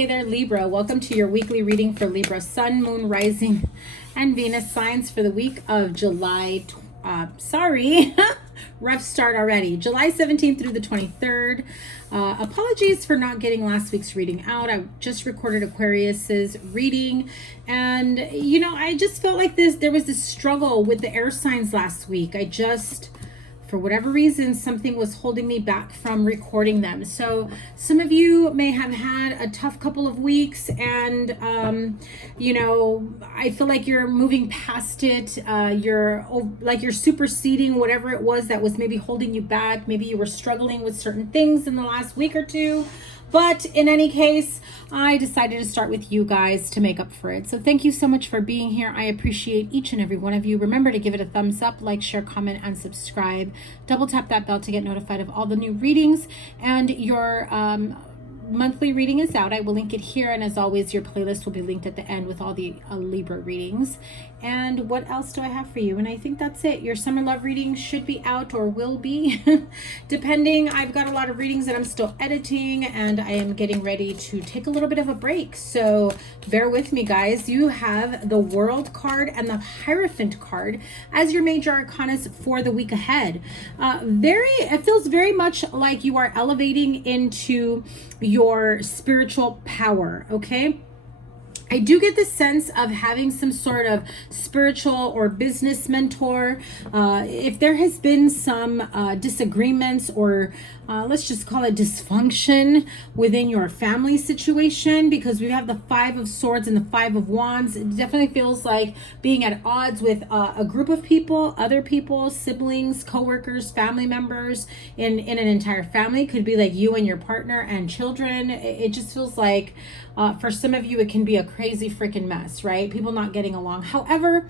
Hey there, Libra. Welcome to your weekly reading for Libra, Sun, Moon, Rising, and Venus signs for the week of July, rough start already. July 17th through the 23rd. Apologies for not getting last week's reading out. I just recorded Aquarius's reading, and I just felt like there was this struggle with the air signs last week. For whatever reason, something was holding me back from recording them. So some of you may have had a tough couple of weeks, and I feel like you're moving past it. You're superseding whatever it was that was maybe holding you back. Maybe you were struggling with certain things in the last week or two. But in any case, I decided to start with you guys to make up for it. So thank you so much for being here. I appreciate each and every one of you. Remember to give it a thumbs up, like, share, comment, and subscribe. Double tap that bell to get notified of all the new readings. And your monthly reading is out. I will link it here. And as always, your playlist will be linked at the end with all the Libra readings. And what else do I have for you? And I think that's it. Your summer love reading should be out, or will be, depending. I've got a lot of readings that I'm still editing, and I am getting ready to take a little bit of a break. So bear with me, guys. You have the World card and the Hierophant card as your major arcanas for the week ahead. It feels very much like you are elevating into your spiritual power, okay? I do get the sense of having some sort of spiritual or business mentor. If there has been some disagreements or let's just call it dysfunction within your family situation, because we have the Five of Swords and the Five of Wands, it definitely feels like being at odds with a group of people, other people, siblings, co-workers, family members, in an entire family. Could be like you and your partner and children. It just feels like for some of you, it can be a crazy freaking mess, right? People not getting along. However,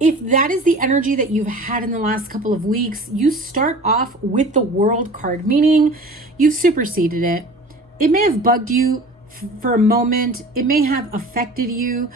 if that is the energy that you've had in the last couple of weeks, you start off with the World card, meaning you've superseded it. It may have bugged you for a moment. It may have affected you,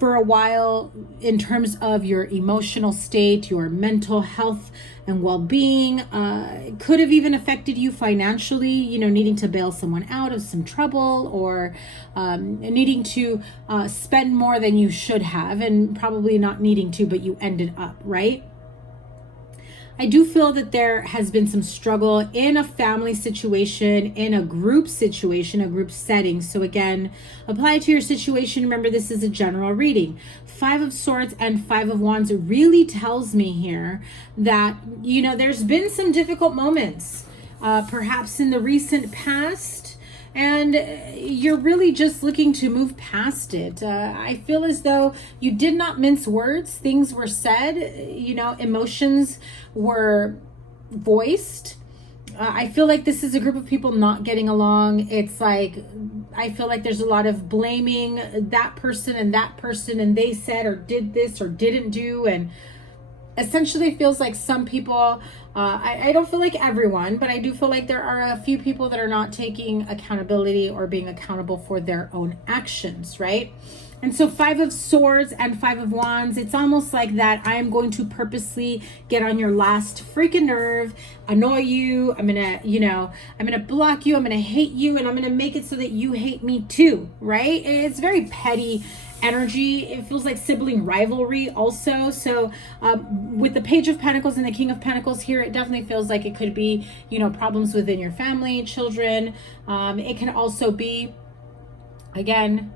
for a while in terms of your emotional state, your mental health and well-being. It could have even affected you financially, needing to bail someone out of some trouble, or needing to spend more than you should have, and probably not needing to, but you ended up, right? I do feel that there has been some struggle in a family situation, in a group situation, a group setting. So again, apply it to your situation. Remember, this is a general reading. Five of Swords and Five of Wands really tells me here that, there's been some difficult moments, perhaps in the recent past, and you're really just looking to move past it. I feel as though you did not mince words. Things were said, emotions were voiced. I feel like this is a group of people not getting along. It's like, I feel like there's a lot of blaming that person, and they said or did this or didn't do, and essentially feels like some people, I don't feel like everyone, but I do feel like there are a few people that are not taking accountability or being accountable for their own actions, right? And so Five of Swords and Five of Wands, it's almost like that I am going to purposely get on your last freaking nerve, annoy you. I'm going to block you. I'm going to hate you, and I'm going to make it so that you hate me too, right? It's very petty energy. It feels like sibling rivalry also. So with the Page of Pentacles and the King of Pentacles here, it definitely feels like it could be, problems within your family, children. It can also be, again,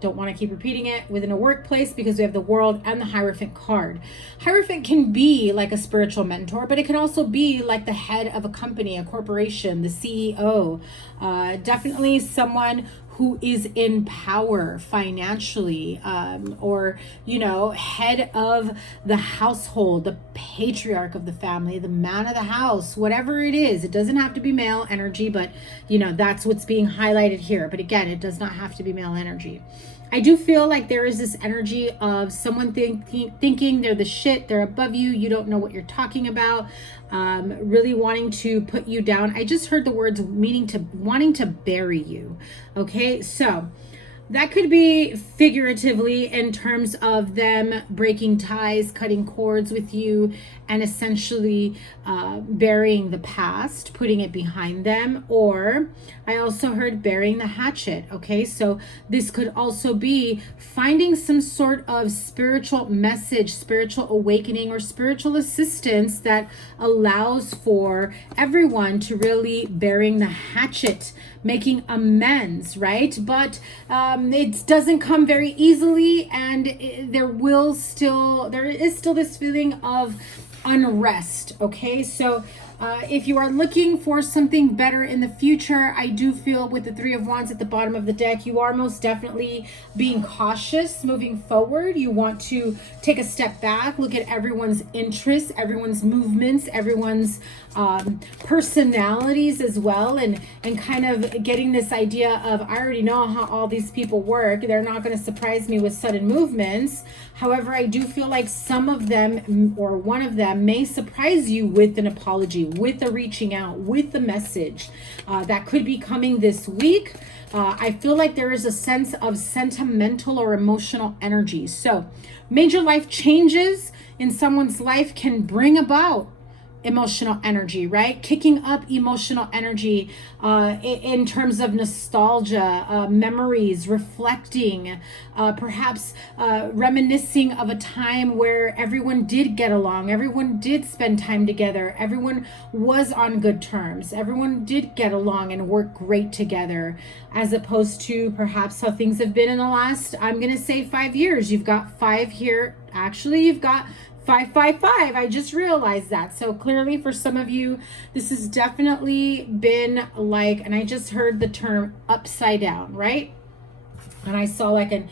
don't want to keep repeating it, within a workplace, because we have the World and the Hierophant card. Hierophant can be like a spiritual mentor, but it can also be like the head of a company, a corporation, the CEO, definitely someone who is in power financially, or, head of the household, the patriarch of the family, the man of the house, whatever it is. It doesn't have to be male energy, but, that's what's being highlighted here. But again, it does not have to be male energy. I do feel like there is this energy of someone thinking they're the shit, they're above you, you don't know what you're talking about, really wanting to put you down. I just heard the words wanting to bury you. Okay, so That could be figuratively in terms of them breaking ties, cutting cords with you, and essentially burying the past, putting it behind them. Or I also heard burying the hatchet. Okay, so this could also be finding some sort of spiritual message, spiritual awakening, or spiritual assistance that allows for everyone to really burying the hatchet, making amends, right? But it doesn't come very easily, and there is still this feeling of unrest. Okay, so if you are looking for something better in the future, I do feel with the Three of Wands at the bottom of the deck, you are most definitely being cautious moving forward. You want to take a step back, look at everyone's interests, everyone's movements, everyone's personalities as well, and kind of getting this idea of, I already know how all these people work. They're not going to surprise me with sudden movements. However, I do feel like some of them, or one of them, may surprise you with an apology, with a reaching out, with the message that could be coming this week. I feel like there is a sense of sentimental or emotional energy. So major life changes in someone's life can bring about emotional energy, right? Kicking up emotional energy in terms of nostalgia, memories, reflecting, perhaps reminiscing of a time where everyone did get along, everyone did spend time together, everyone was on good terms, everyone did get along and work great together, as opposed to perhaps how things have been in the last, I'm going to say 5 years. You've got 5 here. Actually, you've got 555. I just realized that. So clearly for some of you, this has definitely been like, and I just heard the term upside down, right? And I saw like a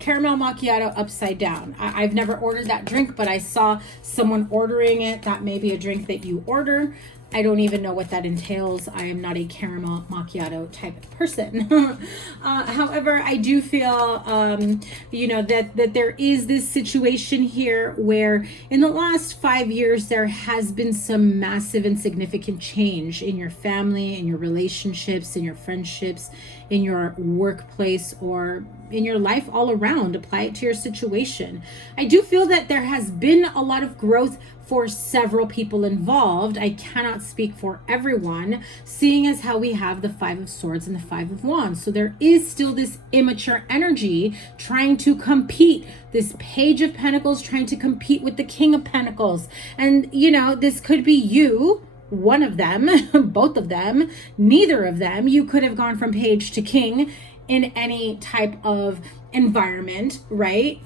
caramel macchiato upside down. I've never ordered that drink, but I saw someone ordering it. That may be a drink that you order. I don't even know what that entails. I am not a caramel macchiato type of person. However, I do feel, that there is this situation here where in the last 5 years, there has been some massive and significant change in your family, in your relationships, in your friendships, in your workplace, or in your life all around. Apply it to your situation. I do feel that there has been a lot of growth for several people involved. I cannot speak for everyone, seeing as how we have the 5 of Swords and the 5 of Wands. So there is still this immature energy trying to compete, this Page of Pentacles trying to compete with the King of Pentacles. And, this could be you, one of them, both of them, neither of them. You could have gone from Page to King in any type of environment, right?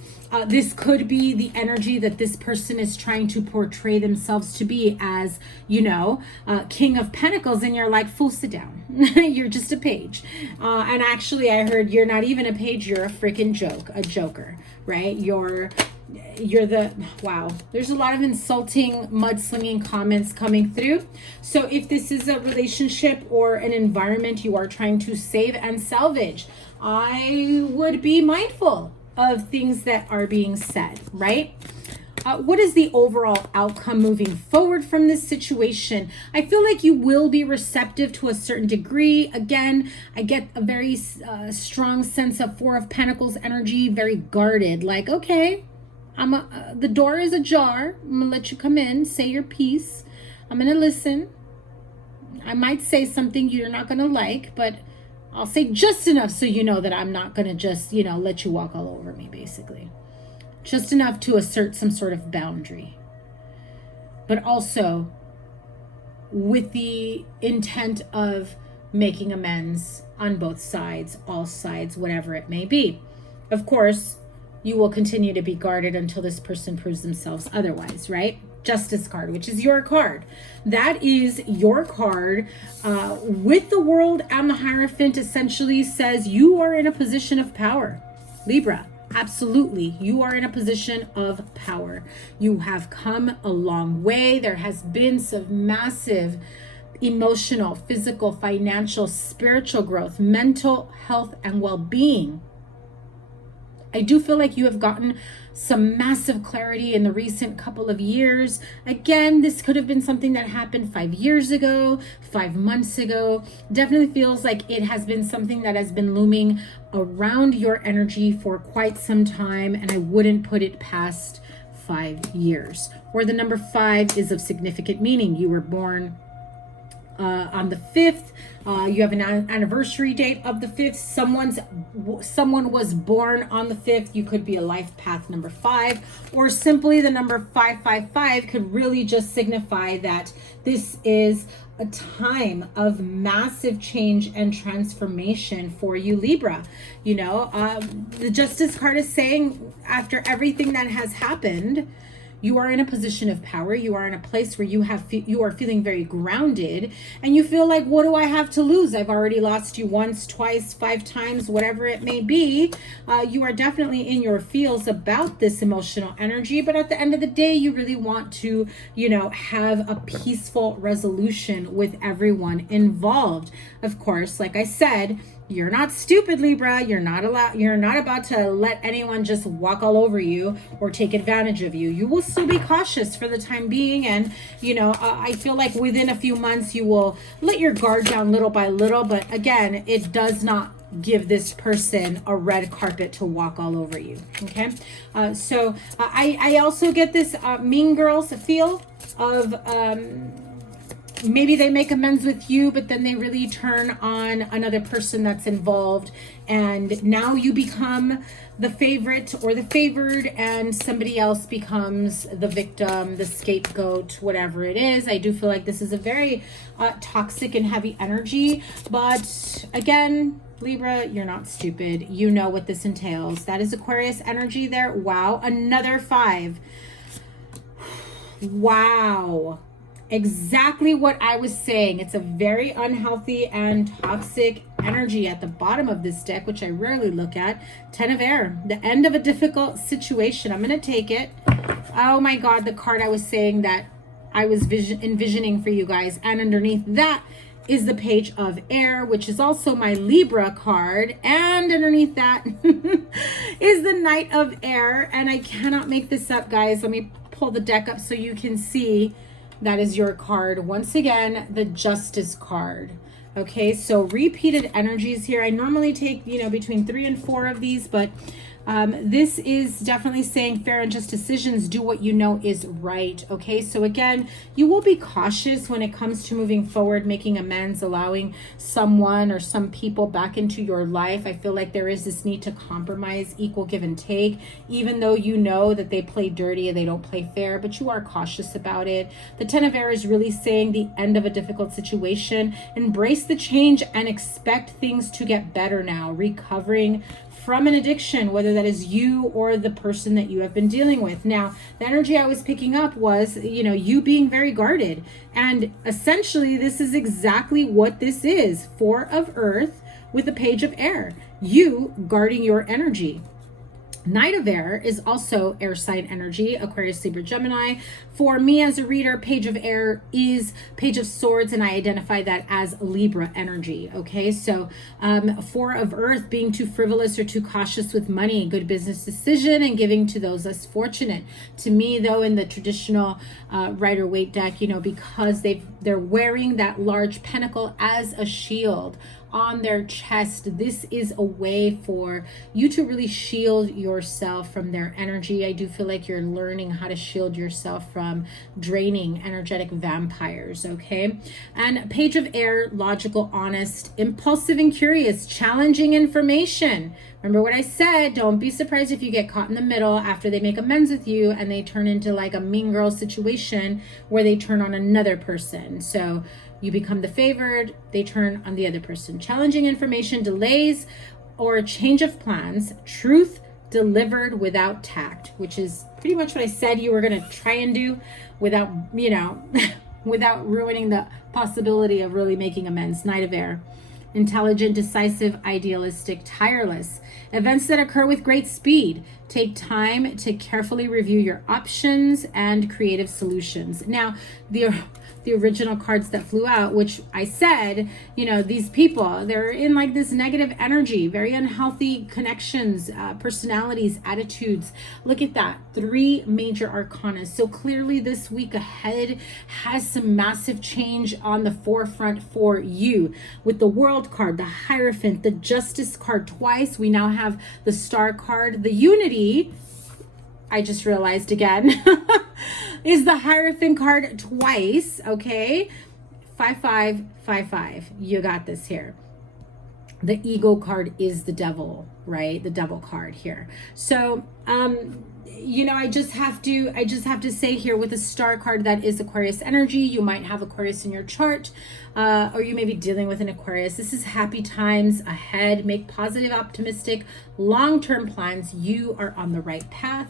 This could be the energy that this person is trying to portray themselves to be as, King of Pentacles, and you're like, fool, sit down. You're just a page. And actually, I heard you're not even a page, you're a freaking joker, right? You're the, wow, there's a lot of insulting, mudslinging comments coming through. So if this is a relationship or an environment you are trying to save and salvage, I would be mindful of things that are being said, right? What is the overall outcome moving forward from this situation? I feel like you will be receptive to a certain degree. Again, I get a very strong sense of 4 of Pentacles energy, very guarded, like, okay, the door is ajar. I'm gonna let you come in, say your piece. I'm gonna listen. I might say something you're not gonna like, but I'll say just enough so you know that I'm not gonna just, let you walk all over me, basically. Just enough to assert some sort of boundary. But also with the intent of making amends on both sides, all sides, whatever it may be. Of course, you will continue to be guarded until this person proves themselves otherwise, right? Justice card, which is your card. That is your card with the World and the Hierophant, essentially says you are in a position of power. Libra, absolutely. You are in a position of power. You have come a long way. There has been some massive emotional, physical, financial, spiritual growth, mental health, and well-being. I do feel like you have gotten some massive clarity in the recent couple of years. Again, this could have been something that happened 5 years ago, 5 months ago. Definitely feels like it has been something that has been looming around your energy for quite some time, and I wouldn't put it past 5 years. Or the number 5 is of significant meaning. You were born on the 5th. You have an anniversary date of the 5th. Someone was born on the 5th. You could be a life path number 5, or simply the number 555 could really just signify that this is a time of massive change and transformation for you, Libra. You know, the Justice card is saying after everything that has happened, you are in a position of power. You are in a place where you are feeling very grounded, and you feel like, what do I have to lose? I've already lost you once, twice, 5 times, whatever it may be. You are definitely in your feels about this emotional energy, but at the end of the day, you really want to, you know, have a peaceful resolution with everyone involved. Of course, like I said, you're not stupid, Libra. You're not about to let anyone just walk all over you or take advantage of you. You will still be cautious for the time being. And, you know, I feel like within a few months, you will let your guard down little by little. But again, it does not give this person a red carpet to walk all over you. Okay. So I also get this Mean Girls feel of, maybe they make amends with you, but then they really turn on another person that's involved. And now you become the favorite or the favored, and somebody else becomes the victim, the scapegoat, whatever it is. I do feel like this is a very toxic and heavy energy. But again, Libra, you're not stupid. You know what this entails. That is Aquarius energy there. Wow. Another 5. Wow. Exactly what I was saying. It's a very unhealthy and toxic energy at the bottom of this deck, which I rarely look at. 10 of Air, the end of a difficult situation. I'm going to take it. Oh my God, the card I was saying that I was envisioning for you guys. And underneath that is the Page of Air, which is also my Libra card. And underneath that is the Knight of Air. And I cannot make this up, guys. Let me pull the deck up so you can see. That is your card. Once again, the Justice card. Okay, so repeated energies here. I normally take, you know, between 3 and 4 of these, but this is definitely saying fair and just decisions. Do what you know is right. Okay, so again, you will be cautious when it comes to moving forward, making amends, allowing someone or some people back into your life. I feel like there is this need to compromise, equal give and take, even though you know that they play dirty and they don't play fair, but you are cautious about it. The 10 of Air is really saying the end of a difficult situation. Embrace the change and expect things to get better now. Recovering from an addiction, whether that is you or the person that you have been dealing with. Now, the energy I was picking up was, you know, you being very guarded. And essentially, this is exactly what this is. 4 of Earth with the Page of Air. You guarding your energy. Knight of Air is also air sign energy, Aquarius, Libra, Gemini. For me as a reader, Page of Air is Page of Swords, and I identify that as Libra energy. Okay, so 4 of Earth, being too frivolous or too cautious with money, good business decision, and giving to those less fortunate. To me, though, in the traditional Rider-Waite deck, you know, because they're wearing that large pentacle as a shield on their chest, this is a way for you to really shield yourself from their energy. I do feel like you're learning how to shield yourself from draining energetic vampires. Okay, and Page of Air, logical, honest, impulsive and curious, challenging information. Remember what I said, don't be surprised if you get caught in the middle after they make amends with you and they turn into like a mean girl situation where they turn on another person. So you become the favored, they turn on the other person. Challenging information, delays or change of plans, truth delivered without tact, which is pretty much what I said you were going to try and do without, you know, without ruining the possibility of really making amends. Knight of Air. Intelligent, decisive, idealistic, tireless. Events that occur with great speed. Take time to carefully review your options and creative solutions. Now, the the original cards that flew out, which I said, you know, these people, they're in like this negative energy, very unhealthy connections, personalities, attitudes. Look at that, 3 major arcana. So clearly this week ahead has some massive change on the forefront for you. With the World card, the Hierophant, the Justice card twice. We now have the Star card, the Unity. I just realized again is the Hierophant card twice. Okay, 5-5-5-5. You got this here. The Ego card is the Devil, right? The Devil card here. So you know, I just have to say here, with the Star card, that is Aquarius energy. You might have Aquarius in your chart, or you may be dealing with an Aquarius. This is happy times ahead. Make positive, optimistic, long-term plans. You are on the right path.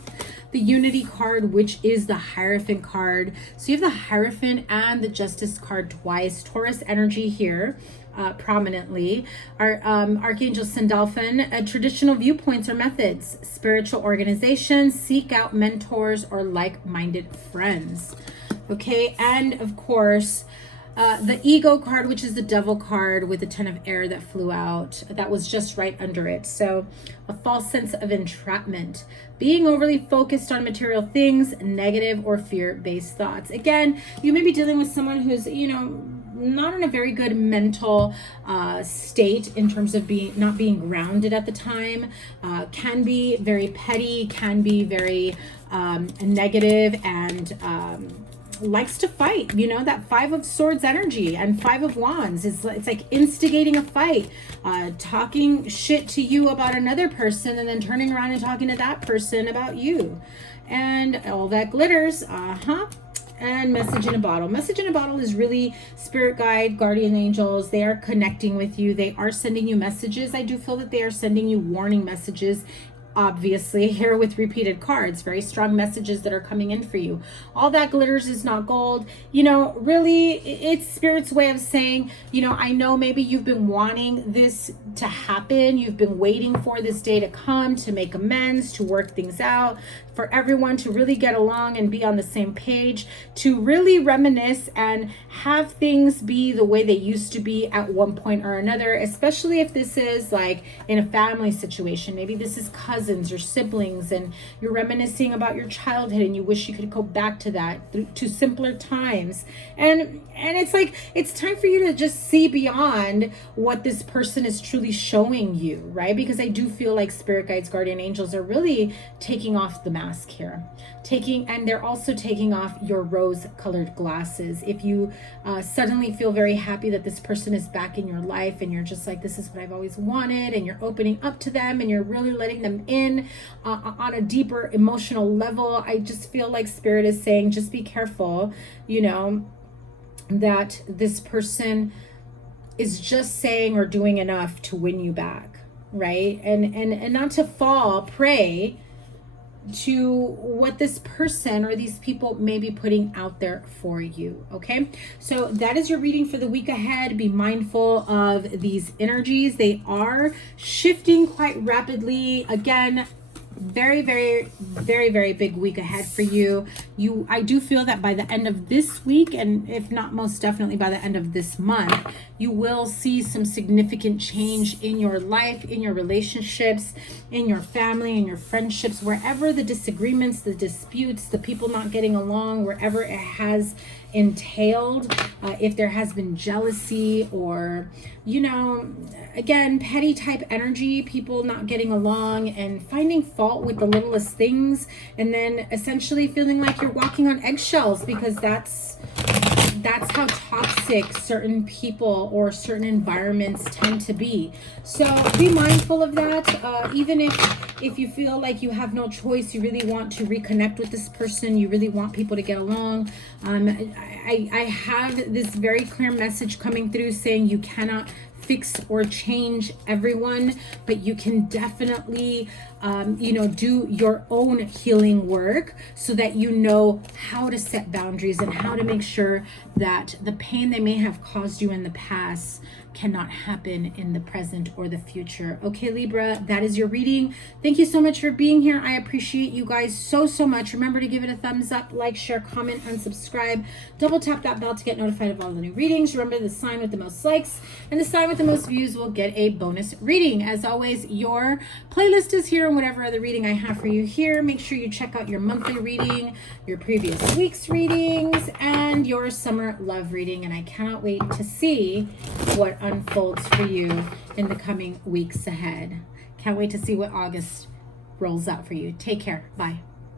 The Unity card, which is the Hierophant card. So you have the Hierophant and the Justice card twice. Taurus energy here. Prominently. Our Archangel Sandalphon, traditional viewpoints or methods, spiritual organizations, seek out mentors or like-minded friends. Okay, and of course, the Ego card, which is the Devil card with the 10 of air that flew out, that was just right under it. So a false sense of entrapment, being overly focused on material things, negative or fear-based thoughts. Again, you may be dealing with someone who's, you know, not in a very good mental state in terms of not being grounded at the time, can be very petty, can be very negative, and likes to fight. You know, that 5 of Swords energy and 5 of Wands is, it's like instigating a fight, talking shit to you about another person and then turning around and talking to that person about you, and all that glitters. And message in a bottle. Message in a bottle is really spirit guide, guardian angels. They are connecting with you. They are sending you messages. I do feel that they are sending you warning messages. Obviously, here with repeated cards, very strong messages that are coming in for you. All that glitters is not gold. You know, really, it's Spirit's way of saying, you know, I know maybe you've been wanting this to happen. You've been waiting for this day to come, to make amends, to work things out, for everyone to really get along and be on the same page, to really reminisce and have things be the way they used to be at one point or another, especially if this is like in a family situation. Maybe this is cousins or siblings, and you're reminiscing about your childhood and you wish you could go back to that, to simpler times. And it's like, it's time for you to just see beyond what this person is truly showing you, right? Because I do feel like spirit guides, guardian angels are really taking off the mask here, and they're also taking off your rose colored glasses. If you suddenly feel very happy that this person is back in your life and you're just like, this is what I've always wanted, and you're opening up to them and you're really letting them in on a deeper emotional level, I just feel like spirit is saying, just be careful, you know, that this person is just saying or doing enough to win you back, right? And not to fall prey to what this person or these people may be putting out there for you. Okay, so that is your reading for the week ahead. Be mindful of these energies. They are shifting quite rapidly. Again, very, very, very, very big week ahead for you. I do feel that by the end of this week, and if not most definitely by the end of this month, you will see some significant change in your life, in your relationships, in your family, in your friendships, wherever the disagreements, the disputes, the people not getting along, wherever it has entailed, if there has been jealousy or, you know, again, petty type energy, people not getting along and finding fault with the littlest things, and then essentially feeling like you're walking on eggshells, because that's how toxic certain people or certain environments tend to be. So be mindful of that. Even if you feel like you have no choice, you really want to reconnect with this person, you really want people to get along. I have this very clear message coming through saying you cannot fix or change everyone, but you can definitely you know, do your own healing work so that you know how to set boundaries and how to make sure that the pain they may have caused you in the past cannot happen in the present or the future. Okay, Libra, that is your reading. Thank you so much for being here. I appreciate you guys so much. Remember to give it a thumbs up, like, share, comment, and subscribe. Double tap that bell to get notified of all the new readings. Remember, the sign with the most likes and the sign with the most views will get a bonus reading. As always, your playlist is here and whatever other reading I have for you here. Make sure you check out your monthly reading, your previous week's readings, and your summer love reading. And I cannot wait to see what unfolds for you in the coming weeks ahead. Can't wait to see what August rolls out for you. Take care. Bye.